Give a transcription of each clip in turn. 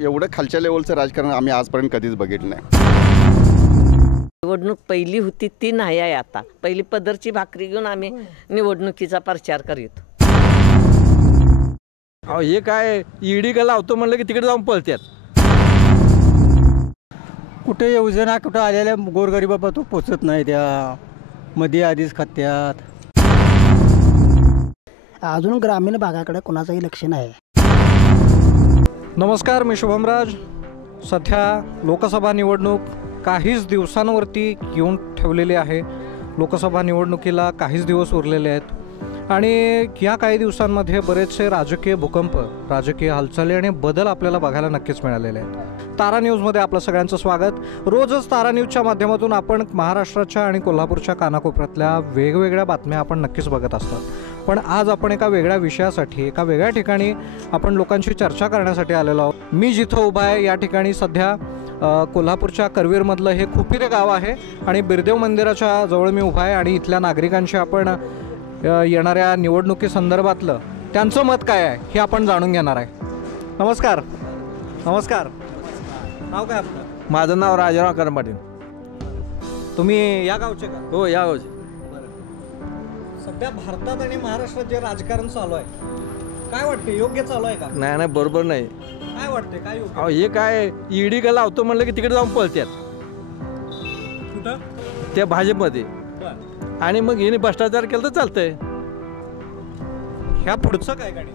एवढं खालच्या लेवलचं राजकारण आम्ही आजपर्यंत कधीच बघितलं नाही. निवडणूक पहिली होती ती नाही आहे आता. पहिली पदरची भाकरी घेऊन आम्ही निवडणुकीचा प्रचार करीत. अहो हे काय ईडी का लावतो म्हणलं की तिकडे जाऊन पळतात. कुठे योजना कुठं आलेल्या गोरगरिबापा तो पोचत नाही, त्या मध्ये आधीच खात्यात. अजून ग्रामीण भागाकडे कोणाचंही लक्ष नाही. नमस्कार, मी शुभमराज. सध्या लोकसभा निवडणूक काहीच दिवसांवरती येऊन ठेवलेली आहे. लोकसभा निवडणुकीला काहीच दिवस उरलेले आहेत आणि या काही दिवसांमध्ये बरेचसे राजकीय भूकंप, राजकीय हालचाली आणि बदल आपल्याला बघायला नक्कीच मिळालेले आहेत. तारा न्यूजमध्ये आपलं सगळ्यांचं स्वागत. रोजच तारा न्यूजच्या माध्यमातून आपण महाराष्ट्राच्या आणि कोल्हापूरच्या कानाकोपऱ्यातल्या वेगवेगळ्या बातम्या आपण नक्कीच बघत असतात. पण आज आपण एका वेगळ्या विषयासाठी, एका वेगळ्या ठिकाणी आपण लोकांशी चर्चा करण्यासाठी आलेलो आहोत. मी जिथं उभा आहे या ठिकाणी सध्या कोल्हापूरच्या करवीरमधलं हे खुपिरे गाव आहे आणि बिरदेव मंदिराच्या जवळ मी उभा आहे आणि इथल्या नागरिकांशी आपण येणाऱ्या निवडणुकीसंदर्भातलं त्यांचं मत काय आहे हे आपण जाणून घेणार आहे. नमस्कार. नमस्कार. नाव काय आपलं? माझं नाव राजाराम करंपाटील. तुम्ही या गावचे का? हो, या गावचे. सध्या भारतात आणि महाराष्ट्रात जे राजकारण चालू आहे काय वाटते, योग्य चालू आहे का? नाही नाही, बरोबर नाही. काय वाटते, काय योग्य? अहो हे काय ईडी का लावतो म्हणलं की तिकडे जाऊन पळतात. कुठं? त्या भाजपमध्ये. आणि मग हिने भ्रष्टाचार केलं तर चालतंय. ह्या पुढचं काय गाडी?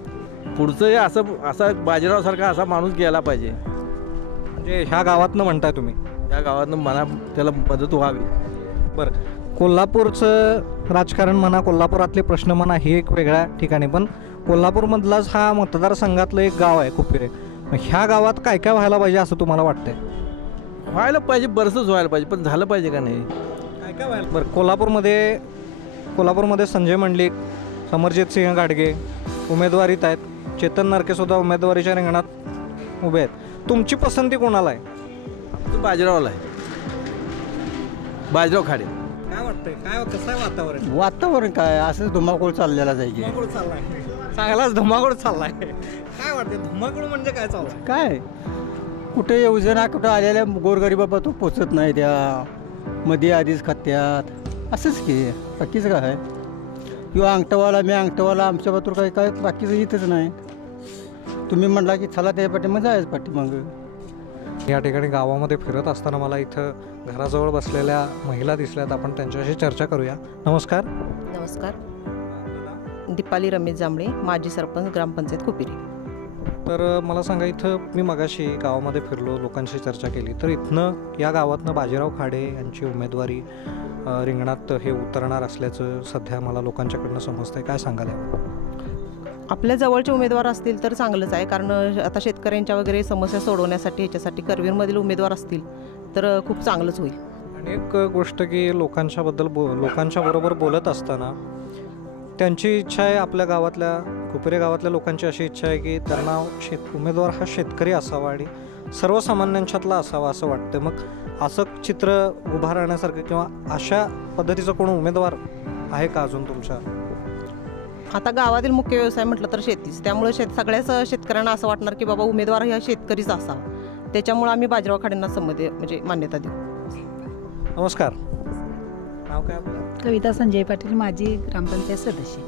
पुढचं हे असा बाजीरावसारखा असा माणूस गेला पाहिजे. म्हणजे ह्या गावातनं म्हणताय तुम्ही? या गावातनं मला त्याला मदत व्हावी. बरं, कोल्हापूरचं राजकारण म्हणा, कोल्हापुरातले प्रश्न म्हणा, हे एक वेगळ्या ठिकाणी, पण कोल्हापूरमधलाच हा मतदारसंघातलं एक गाव आहे खुपिरे. मग ह्या गावात काय काय व्हायला पाहिजे असं तुम्हाला वाटतंय? व्हायला पाहिजे, बरंचच व्हायला पाहिजे, पण झालं पाहिजे का नाही? काय काय व्हायला? बरं, कोल्हापूरमध्ये संजय मंडलिक, समरजित सिंह घाटगे उमेदवारीत आहेत. चेतन नरकेसुद्धा उमेदवारीच्या रिंगणात उभे आहेत. तुमची पसंती कोणाला आहे? तो बाजीरावला आहे, बाजीराव खाडे. काय वाटतंय, काय कसं आहे वातावरण? वातावरण काय असंच धुमाकूळ चाललेला जायची. धुमाकूळ चाललाय, चांगलाच धुमाकूळ चाललाय. काय वाटते, धुमाकूळ म्हणजे काय चालू? काय कुठे योजना कुठं आलेल्या गोरगरिबापा तो पोचत नाही, त्या मध्ये आधीच खात्यात. असंच की बाकीचं काय आहे? किंवा अंगठवाला मी अंगठवाला, आमच्या बातूर काय काय बाकीचं इथंच नाही. तुम्ही म्हणला की चला त्या पाठी मग जायच पाठी मग. या ठिकाणी गावामध्ये फिरत असताना मला इथं घराजवळ बसलेल्या महिला दिसल्यात. आपण त्यांच्याशी चर्चा करूया. नमस्कार. नमस्कार. दीपाली रमेश जांभळे, माजी सरपंच, ग्रामपंचायत खुपिरे. तर मला सांगा, इथं मी मगाशी गावामध्ये फिरलो, लोकांशी चर्चा केली, तर इथनं या गावातनं बाजीराव खाडे यांची उमेदवारी रिंगणात हे उतरणार असल्याचं सध्या मला लोकांच्याकडनं समजतंय. काय सांगाल? आपल्या जवळचे उमेदवार असतील तर चांगलंच आहे, कारण आता शेतकऱ्यांच्या वगैरे समस्या सोडवण्यासाठी ह्याच्यासाठी करवीरमधील उमेदवार असतील तर खूप चांगलंच होईल. आणि एक गोष्ट की लोकांच्या बरोबर बोलत असताना त्यांची इच्छा आहे, आपल्या गावातल्या खुपिरे गावातल्या लोकांची अशी इच्छा आहे की त्यांना उमेदवार हा शेतकरी असावा आणि सर्वसामान्यांच्यातला असावा असं वाटतं. मग असं चित्र उभा राहण्यासारखं किंवा अशा पद्धतीचा कोण उमेदवार आहे का अजून तुमच्या? आता गावातील मुख्य व्यवसाय म्हटलं तर शेतीच, त्यामुळे सगळ्याच शेतकऱ्यांना असं वाटणार की बाबा उमेदवार हा शेतकरीच असावा. त्याच्यामुळे आम्ही बाजीराव खाडेंना म्हणजे मान्यता देऊ. नमस्कार. नाव काय आपलं? कविता संजय पाटील, माजी ग्रामपंचायत सदस्य.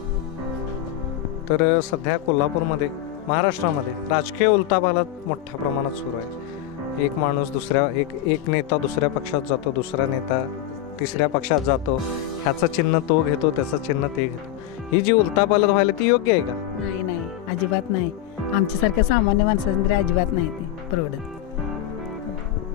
तर सध्या कोल्हापूरमध्ये, महाराष्ट्रामध्ये राजकीय उलथापालथ मोठ्या प्रमाणात सुरू आहे. एक माणूस एक नेता दुसऱ्या पक्षात जातो, दुसरा नेता तिसऱ्या पक्षात जातो, ह्याचं चिन्ह तो घेतो, त्याचं चिन्ह ते घेतो. ही जी उलथापालथ व्हायला ती योग्य आहे का? नाही नाही, अजिबात नाही. आमच्यासारख्या सामान्य माणसांकडे अजिबात नाही ते परवडत.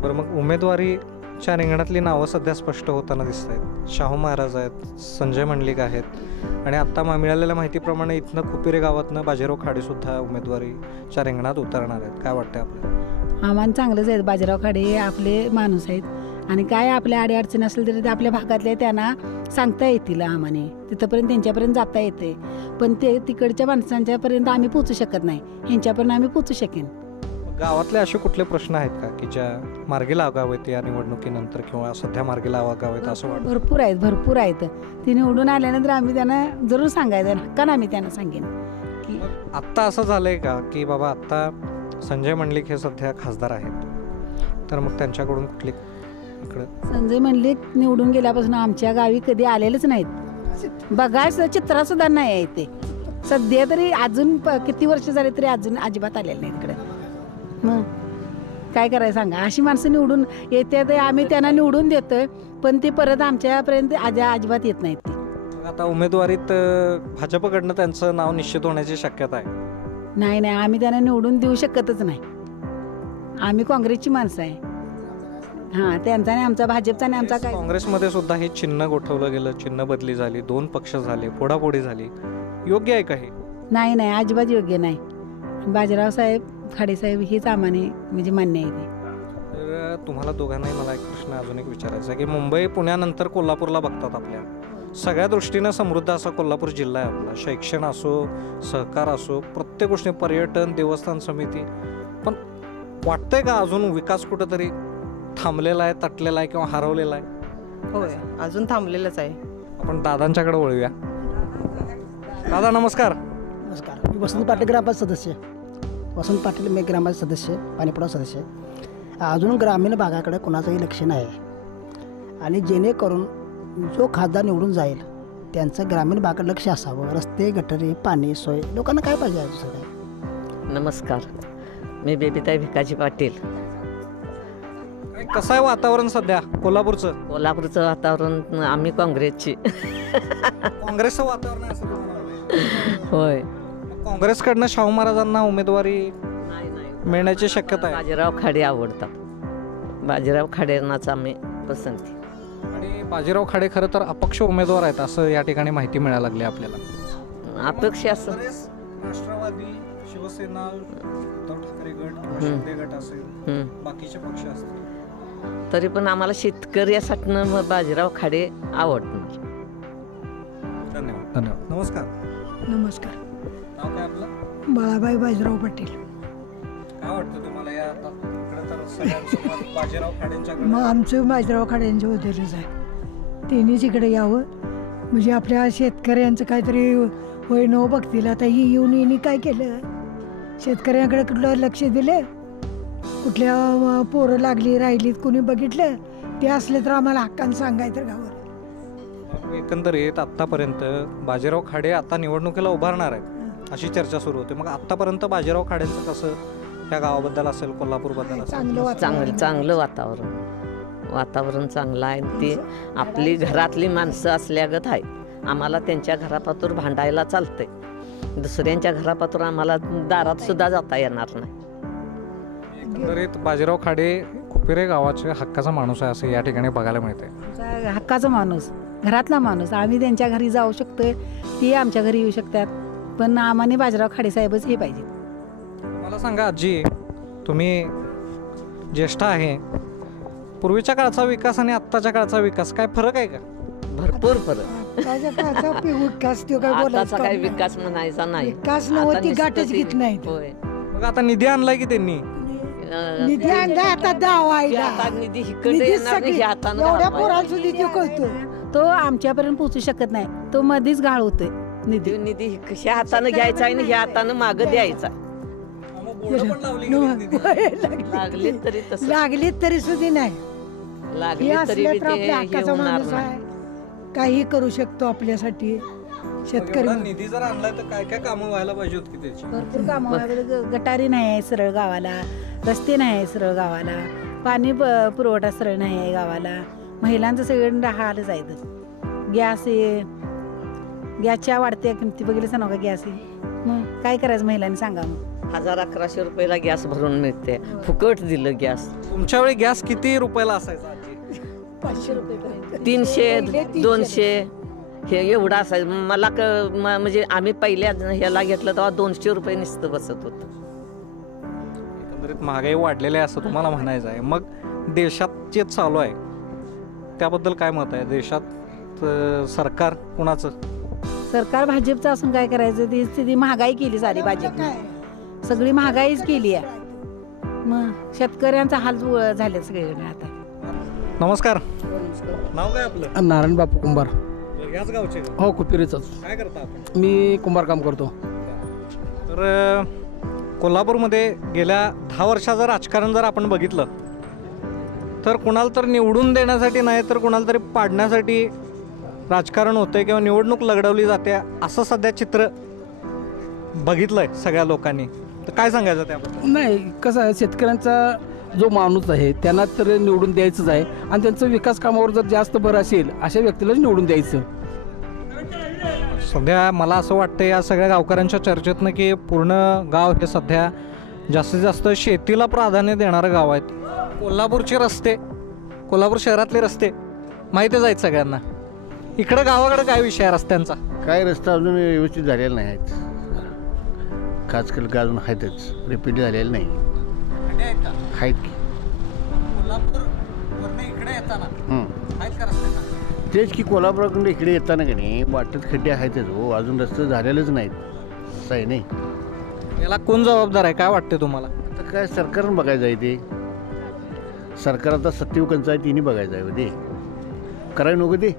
बरं, मग उमेदवारीच्या रिंगणातली नावं सध्या स्पष्ट होताना दिसत आहेत. शाहू महाराज आहेत, संजय मंडलिक आहेत आणि आत्ता मिळालेल्या माहितीप्रमाणे इथनं खुपिरे गावातनं बाजीराव खाडेसुद्धा उमेदवारीच्या रिंगणात उतरणार आहेत. काय वाटतं आपल्याला? आम्हाला चांगलंच आहेत. बाजीराव खाडे हे आपले माणूस आहेत आणि काय आपल्या अडीअडचणी असेल तरी ते आपल्या भागातले त्यांना सांगता येतील. आम्हाने तिथंपर्यंत त्यांच्यापर्यंत जाता येते, पण ते तिकडच्या माणसांच्यापर्यंत आम्ही पोचू शकत नाही. ह्यांच्यापर्यंत आम्ही पोचू शकेन. गावातले असे कुठले प्रश्न आहेत का की ज्या मार्गी लागावेत या निवडणुकीनंतर किंवा सध्या मार्गी लागावेत असं वाटतं? भरपूर आहेत. ती निवडून आल्यानंतर आम्ही त्यांना जरूर सांगायचं, हक्कानं आम्ही त्यांना सांगेन की आत्ता असं झालंय का की बाबा आत्ता संजय मंडलिक हे सध्या खासदार आहेत, तर मग त्यांच्याकडून कुठली इकडं संजय मंडलिक निवडून गेल्यापासून आमच्या गावी कधी आलेलेच नाहीत. बघायचं चित्रासुद्धा नाही आहे ते. सध्या तरी अजून किती वर्ष झाले तरी अजून अजिबात आलेले नाहीत इकडे. मग काय करायचं सांगा. अशी माणसं निवडून येते, आम्ही त्यांना निवडून देतोय, पण ती परत आमच्यापर्यंत अजिबात येत नाहीत ती. आता उमेदवारीत भाजपकडनं त्यांचं नाव निश्चित होण्याची शक्यता आहे. नाही नाही, आम्ही त्यांना निवडून देऊ शकतच नाही. आम्ही काँग्रेसची माणसं आहे. हां, त्यांचा नाही आमचा, भाजपचा नाही आमचा. काय काँग्रेसमध्ये सुद्धा हे चिन्ह गोठवलं गेलं, चिन्ह बदली झाली, 2 पक्ष झाले, फोडाफोडी झाली, योग्य आहे का हे? नाही नाही, अजिबात योग्य नाही. बाजीराव साहेब, खाडे साहेब हेच आम्हाने म्हणजे मान्य आहे ते. तर तुम्हाला दोघांनाही मला एक प्रश्न अजून एक विचारायचा आहे की मुंबई पुण्यानंतर कोल्हापूरला बघतात. आपल्या सगळ्या दृष्टीनं समृद्ध असा कोल्हापूर जिल्हा आहे आपला. शैक्षण असो, सहकार असो, प्रत्येक गोष्टी, पर्यटन, देवस्थान समिती. पण वाटतंय का अजून विकास कुठंतरी थांबलेला आहे, तटलेला आहे किंवा हरवलेला आहे? होय, अजून थांबलेलंच आहे. आपण दादांच्याकडे वळूया. दादा नमस्कार. नमस्कार, मी वसंत पाटील ग्रामपंचायत सदस्य. वसंत पाटील मी ग्रामपंचायत सदस्य, पाणीपुरा सदस्य. अजून ग्रामीण भागाकडे कोणाचंही लक्ष नाही आहे आणि जेणेकरून जो खासदार निवडून जाईल त्यांचं ग्रामीण भागाकडे लक्ष असावं. रस्ते, गटारे, पाणी, सोय, लोकांना काय पाहिजे आहे सगळं. नमस्कार, मी बेबीताई भिकाजी पाटील. कसं आहे वातावरण सध्या कोल्हापूरचं? कोल्हापूरचं वातावरण आम्ही काँग्रेसची. काँग्रेसचं वातावरण आहे असं तुम्हाला वाटतंय? होय. काँग्रेसकडनं शाहू महाराजांना उमेदवारी मिळण्याची शक्यता आहे. बाजीराव खाडे आवडतात. बाजीराव खाडेंनाच आम्ही पसंती. आणि बाजीराव खाडे खरं तर अपक्ष उमेदवार आहेत असं या ठिकाणी माहिती मिळायला लागली आपल्याला. अपेक्षा असं राष्ट्रवादी, शिवसेना, उद्धव ठाकरे गट किंवा शिंदे गट असेल, बाकीचे पक्ष असतील, तरी पण आम्हाला शेतकऱ्यासाठी बाजीराव खाडे आवडतात. धन्यवाद. धन्यवाद. नमस्कार. नमस्कार, नाव काय आपलं? बाळाबाई बाजीराव पाटील. काय वाटतं तुम्हाला या आता इकडे तर सगळ्यांसमोर बाजीराव खाडेंच्याकडे? मग आमचं बाजीराव खाड्यांचे उद्देशच आहे त्यांनीच इकडे यावं, म्हणजे आपल्या शेतकऱ्यांचं काहीतरी होय न बघतील. आता ही येऊन यांनी काय केलं, शेतकऱ्यांकडे कुठलं लक्ष दिले, कुठल्या पोरं लागली राहिलीत कोणी बघितलं, ते असले तर आम्हाला हक्कानं सांगायचं गावावर. एकंदरीत आतापर्यंत बाजीराव खाडे आता निवडणुकीला उभारणार आहेत अशी चर्चा सुरू होते. मग आतापर्यंत बाजीराव खाडेंचं कसं त्या गावाबद्दल असेल, कोल्हापूरबद्दल असेल? चांगलं वातावरण चांगलं आहे. ती आपली घरातली माणसं असल्यागत आहे. आम्हाला त्यांच्या घरापातूर भांडायला चालतंय. दुसऱ्यांच्या घरापातूर आम्हाला दारात सुद्धा जाता येणार नाही. एकंदरीत बाजीराव खाडे खुपिरे गावाचे हक्काचा माणूस आहे असं या ठिकाणी बघायला मिळतंय. हक्काचा माणूस, घरातला माणूस. आम्ही त्यांच्या घरी जाऊ शकतोय, ते आमच्या घरी येऊ शकतात, पण आम्हाला बाजीराव खाडे साहेबच हे पाहिजे. मला सांगा आजी, तुम्ही ज्येष्ठ आहे, पूर्वीच्या काळचा विकास आणि आत्ताच्या काळचा विकास काय फरक आहे का? भरपूर फरक. विकास तो काय आताचा काही विकास म्हणायचा नाही. विकास नव्हती, गाठच घेत नाही. होय. मग आता निधी आणलाय की त्यांनी? निधी आणला आता दावायला. आता निधी इकडे येणार नाही, हातानं एवढ्या दाबायला. पोरांसुद्धा तो कळतो. तो आमच्यापर्यंत पोहोचू शकत नाही, तो मध्येच गाळ होतोय. निधी ह्या हातानं घ्यायचा आणि ह्या हातानं मागं द्यायचा. लागले तरी तसं, लागलीत तरी सुद्धा नाही. हे लागले तरी असले बी तर ते आपल्या हे हक्काचा होणार माणूस नाही. आहे, काही करू शकतो आपल्यासाठी. शेतकरी निधी जर आणलाय तर काय काय कामं व्हायला पाहिजे होती की त्याची? भरपूर कामं. गटारी नाही आहे सरळ गावाला, रस्ते नाही आहे सरळ गावाला, पाणी पुरवठा सरळ नाही आहे गावाला. महिलांचं सगळं हालच आहे. गॅसच्या वाढत्या किमती बघितलं ना का गॅस मग काय करायचं महिलांनी सांगा. मग 1100-1100 रुपयाला गॅस भरून मिळते, फुकट दिलं गॅस. तुमच्या वेळी गॅस किती रुपयाला असायचा? 300-200 हे एवढं असायचं. मला म्हणजे आम्ही पहिल्या ह्याला घेतलं तेव्हा 200 रुपये नुसतं बसत होतं. एकंदरीत महागाई वाढलेली आहे असं तुम्हाला म्हणायचं आहे. मग देशात जे चालू आहे त्याबद्दल काय मत आहे? देशात सरकार कुणाचं? सरकार भाजपचं असून काय करायचं? ती स्थिती महागाई केली सारी भाजपने, सगळी महागाईच केली आहे. मग शेतकऱ्यांचा हाल झाले सगळीकडे आता. नमस्कार. नाव काय आपलं? नारायण बापू कुंभार. याच गावचे? हो, कुपिरीचाच. काय करता आपण? मी कुंभार काम करतो. तर कोल्हापूरमध्ये गेल्या 10 वर्षाचं राजकारण जर आपण बघितलं तर कुणाला तर निवडून देण्यासाठी नाही तर कुणाला तरी पाडण्यासाठी राजकारण होतं किंवा निवडणूक लढवली जाते असं सध्या चित्र बघितलं आहे सगळ्या लोकांनी. तर काय सांगायचं त्याबद्दल? नाही, कसं आहे, शेतकऱ्यांचा जो माणूस आहे त्यांना तर निवडून द्यायचंच आहे आणि त्यांचं विकास कामावर जर जास्त भर असेल अशा व्यक्तीलाच निवडून द्यायचं. सध्या मला असं वाटतं या सगळ्या गावकऱ्यांच्या चर्चेतनं की पूर्ण गाव हे सध्या जास्तीत जास्त शेतीला प्राधान्य देणारं गाव आहेत. कोल्हापूरचे रस्ते, कोल्हापूर शहरातले रस्ते माहीतच आहेत सगळ्यांना. इकडं गावाकडं काय विषय आहे रस्त्यांचा? काय रस्ता अजून व्यवस्थित झालेला नाही आहेत, खासकर का अजून आहेतच, रिपीट झालेलं नाही आहेत की. तेच की कोल्हापुराकडून इकडे येताना का नाही वाटत खड्डे आहेतच हो, अजून रस्ते झालेलेच नाहीत, असं आहे नाही. याला कोण जबाबदार आहे काय वाटते तुम्हाला? आता काय सरकारनं बघायचं आहे ते, सरकार आता सत्ययुगांचं आहे तिने बघायचं आहे ते, करायला नको ते.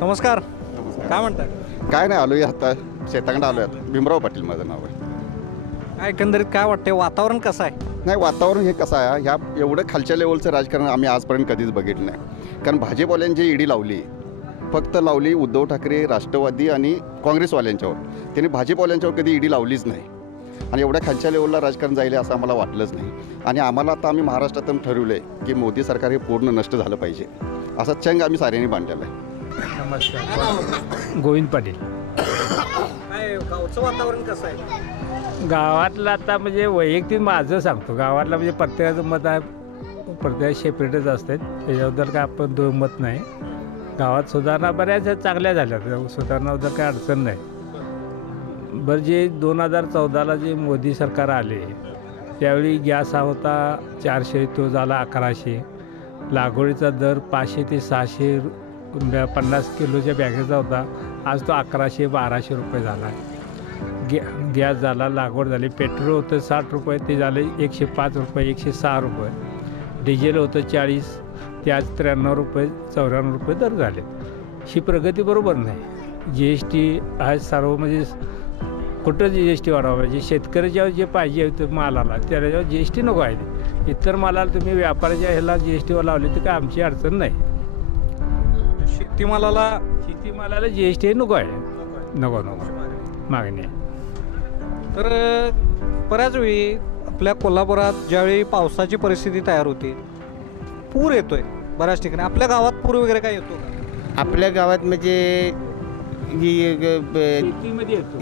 नमस्कार, काय म्हणताय? काय नाही, आलो आहे आता शेताकडे आलो आहे. भीमराव पाटील माझं नाव आहे. काय एकंदरीत काय वाटते, वातावरण कसं आहे? नाही, वातावरण हे कसं आहे, ह्या एवढं खालच्या लेवलचं राजकारण आम्ही आजपर्यंत कधीच बघितलं नाही. कारण भाजपवाल्यांची ईडी लावली, फक्त लावली उद्धव ठाकरे, राष्ट्रवादी आणि काँग्रेसवाल्यांच्यावर. त्यांनी भाजपवाल्यांच्यावर कधी ईडी लावलीच नाही. आणि एवढ्या खालच्या लेवलला राजकारण जाईल असं आम्हाला वाटलंच नाही. आणि आम्हाला आता आम्ही महाराष्ट्रातून ठरवलं आहे की मोदी सरकार हे पूर्ण नष्ट झालं पाहिजे, असा चंग आम्ही साऱ्यांनी बांधलेला आहे. नमस्कार, गोविंद पाटील. काय गावचं वातावरण कसं आहे? गावातलं आता म्हणजे वैयक्तिक माझं सांगतो, गावातलं म्हणजे प्रत्येकाचं मत आहे, प्रत्येक सेपरेटच असतात, त्याच्याबद्दल काय आपण दोन मत नाही. गावात सुधारणा बऱ्याच चांगल्या झाल्या, सुधारणाबद्दल काय अडचण नाही. बरं, जे 2014ला जे मोदी सरकार आले त्यावेळी गॅस हा होता 400, तो झाला 1100. लागवडीचा दर 500 ते 600 50 किलोच्या बॅगेचा होता, आज तो 1100-1200 रुपये झाला. गॅस झाला, लागवड झाली. पेट्रोल होतं 60 रुपये, ते झाले 105 रुपये, 106 रुपये. डिझेल होतं 40, ते आज 93 रुपये, 94 रुपये दर झाले. ही प्रगती बरोबर नाही. GST आहे सर्व, म्हणजे कुठं GST वाढवा पाहिजे. शेतकऱ्याच्यावर जे पाहिजे ते मालाला त्याच्यावर GST नको आहे. इतर मालाला तुम्ही व्यापाऱ्याच्या ह्याला GSTवर लावली तर काय आमची अडचण नाही. शेतीमालाला GST नको आहे, नको मागणी आहे. तर बऱ्याच वेळी आपल्या कोल्हापुरात ज्यावेळी पावसाची परिस्थिती तयार होते, पूर येतोय बऱ्याच ठिकाणी. आपल्या गावात पूर वगैरे काय येतो का? आपल्या गावात म्हणजे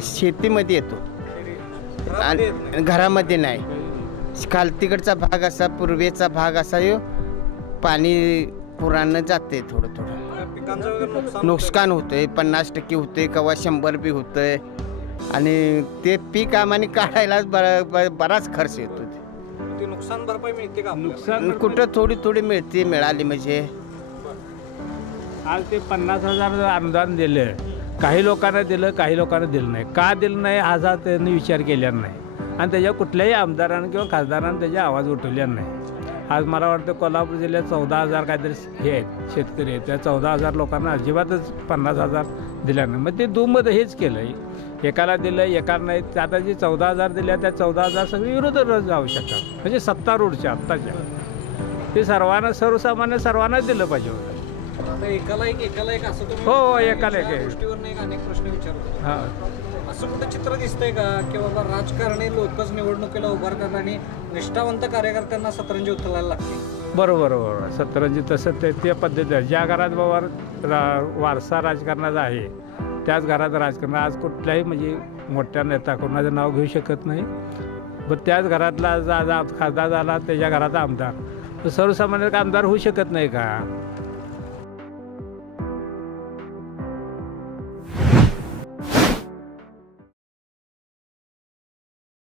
शेतीमध्ये येतो आणि घरामध्ये नाही. खालतीकडचा भाग असा, पूर्वेचा भाग असा, पाणी पुरानं जाते. थोडं नुकसान होतंय, 50% होतंय, केव्हा 100 बी होतंय. आणि ते पीक आम्हाला काढायला बराच खर्च येतो. ते नुकसान भरपाई मिळते का? नुकसान कुठं थोडी मिळाली म्हणजे. आज ते 50,000 अनुदान दिलं, काही लोकांना दिलं, काही लोकांना दिलं नाही. का दिलं नाही हा त्यांनी विचार केलेला नाही. आणि त्याच्यावर कुठल्याही आमदारानं किंवा खासदारानं त्याचा आवाज उठवलेला नाही. आज मला वाटतं कोल्हापूर जिल्ह्यात 14,000 काहीतरी हे आहेत शेतकरी आहेत, त्या 14,000 लोकांना अजिबातच 50,000 दिल्या नाही. मग ते दुमत हेच केलं, एकाला दिलं एकाला नाही. आता जे 14,000 दिल्या त्या 14,000 सगळे विरोधात जाऊ शकतात, म्हणजे सत्तारूढच्या आत्ताच्या. ते सर्वांना, सर्वसामान्य सर्वांना दिलं पाहिजे होतं. एकाला एक असं तुम्ही हो, एकाला एक गोष्टीवर अनेक प्रश्न विचारतो. हां, असं कुठं चित्र दिसतंय का की बाबा राजकारणी लोकच निवडणुकीला उभारतात आणि निष्ठावंत कार्यकर्त्यांना सतरंजी उचलायला लागते? बरोबर. सतरंजी तसं ते पद्धती आहे. ज्या घरात बाबा वारसा राजकारणाचा आहे त्याच घरात राजकारण. आज कुठल्याही म्हणजे मोठ्या नेता कोणाचं नाव घेऊ शकत नाही, पण त्याच घरातला खासदार झाला त्याच्या घराचा आमदार, तर सर्वसामान्य आमदार होऊ शकत नाही का?